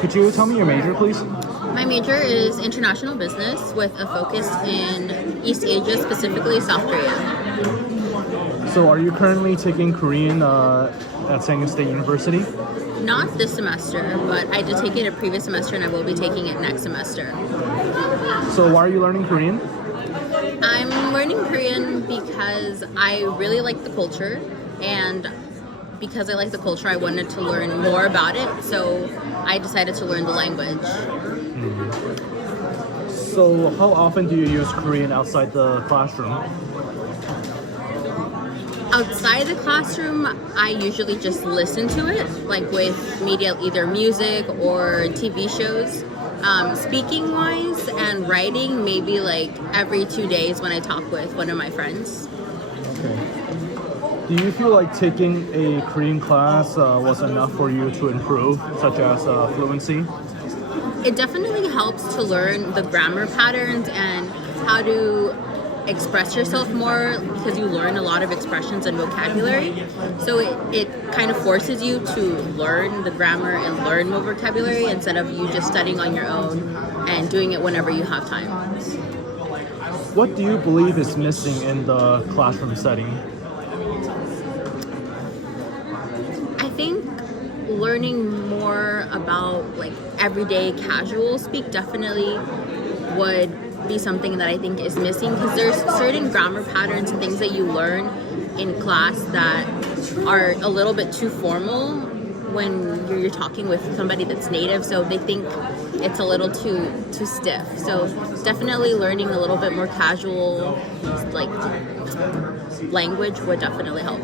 Could you tell me your major, please? My major is international business with a focus in East Asia, specifically South Korea. So are you currently taking Korean at San Diego State University? Not this semester, but I did take it a previous semester and I will be taking it next semester. So why are you learning Korean? I'm learning Korean because I really like the culture, and because I like the culture, I wanted to learn more about it, so I decided to learn the language. So how often do you use Korean outside the classroom? Outside the classroom, I usually just listen to it, like with media, either music or TV shows. Speaking wise and writing, maybe like every 2 days when I talk with one of my friends. Do you feel like taking a Korean class was enough for you to improve, such as fluency? It definitely helps to learn the grammar patterns and how to express yourself more, because you learn a lot of expressions and vocabulary. So it kind of forces you to learn the grammar and learn more vocabulary instead of you just studying on your own and doing it whenever you have time. What do you believe is missing in the classroom setting? I think learning more about like everyday casual speak definitely would be something that I think is missing, because there's certain grammar patterns and things that you learn in class that are a little bit too formal when you're talking with somebody that's native, so they think it's a little too stiff. So definitely learning a little bit more casual like language would definitely help.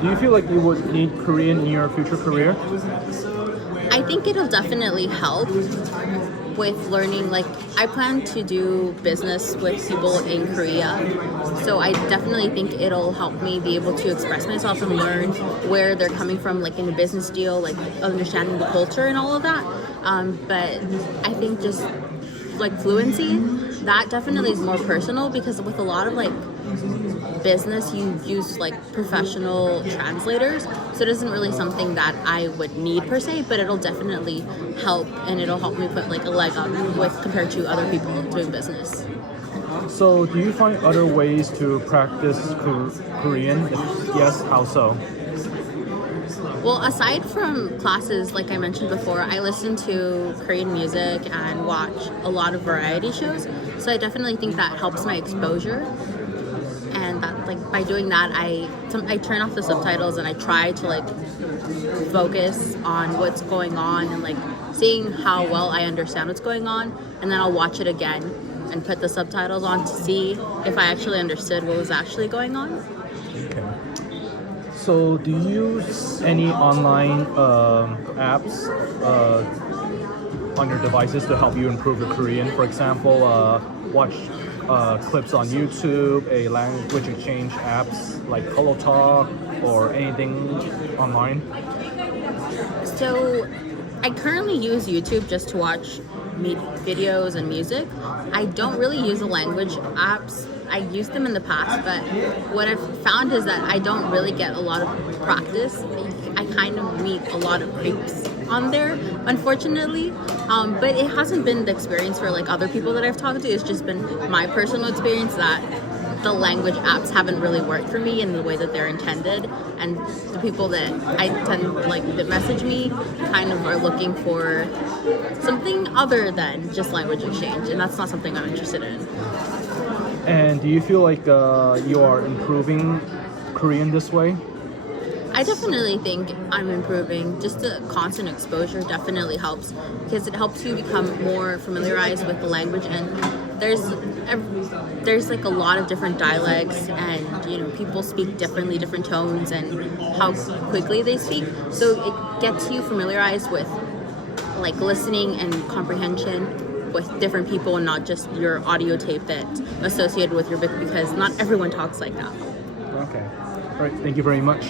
Do you feel like you would need Korean in your future career? I think it'll definitely help with learning. Like, I plan to do business with people in Korea, so I definitely think it'll help me be able to express myself and learn where they're coming from, like in a business deal, like understanding the culture and all of that. But I think just like fluency, that definitely is more personal, because with a lot of like business you use like professional translators, so it isn't really something that I would need per se, but it'll definitely help, and it'll help me put like a leg up with compared to other people doing business. So do you find other ways to practice Korean? If yes, how so? Well, aside from classes, like I mentioned before, I listen to Korean music and watch a lot of variety shows, so I definitely think that helps my exposure. And that, like, by doing that, I turn off the subtitles and I try to like focus on what's going on and like seeing how well I understand what's going on, and then I'll watch it again and put the subtitles on to see if I actually understood what was actually going on. Okay. So do you use any online apps on your devices to help you improve your Korean? For example, watch clips on YouTube, a language exchange apps like HelloTalk, or anything online? So I currently use YouTube just to watch videos and music. I don't really use the language apps. I used them in the past, but what I've found is that I don't really get a lot of practice. I kind of meet a lot of creeps on there, unfortunately, but it hasn't been the experience for like other people that I've talked to. It's just been my personal experience that the language apps haven't really worked for me in the way that they're intended, and the people that I tend like that message me kind of are looking for something other than just language exchange, and that's not something I'm interested in. And do you feel like you are improving Korean this way? I definitely think I'm improving. Just the constant exposure definitely helps, because it helps you become more familiarized with the language, and there's like a lot of different dialects, and you know, people speak differently, different tones, and how quickly they speak. So it gets you familiarized with like listening and comprehension with different people, and not just your audio tape that's associated with your book, because not everyone talks like that. Okay. All right. Thank you very much.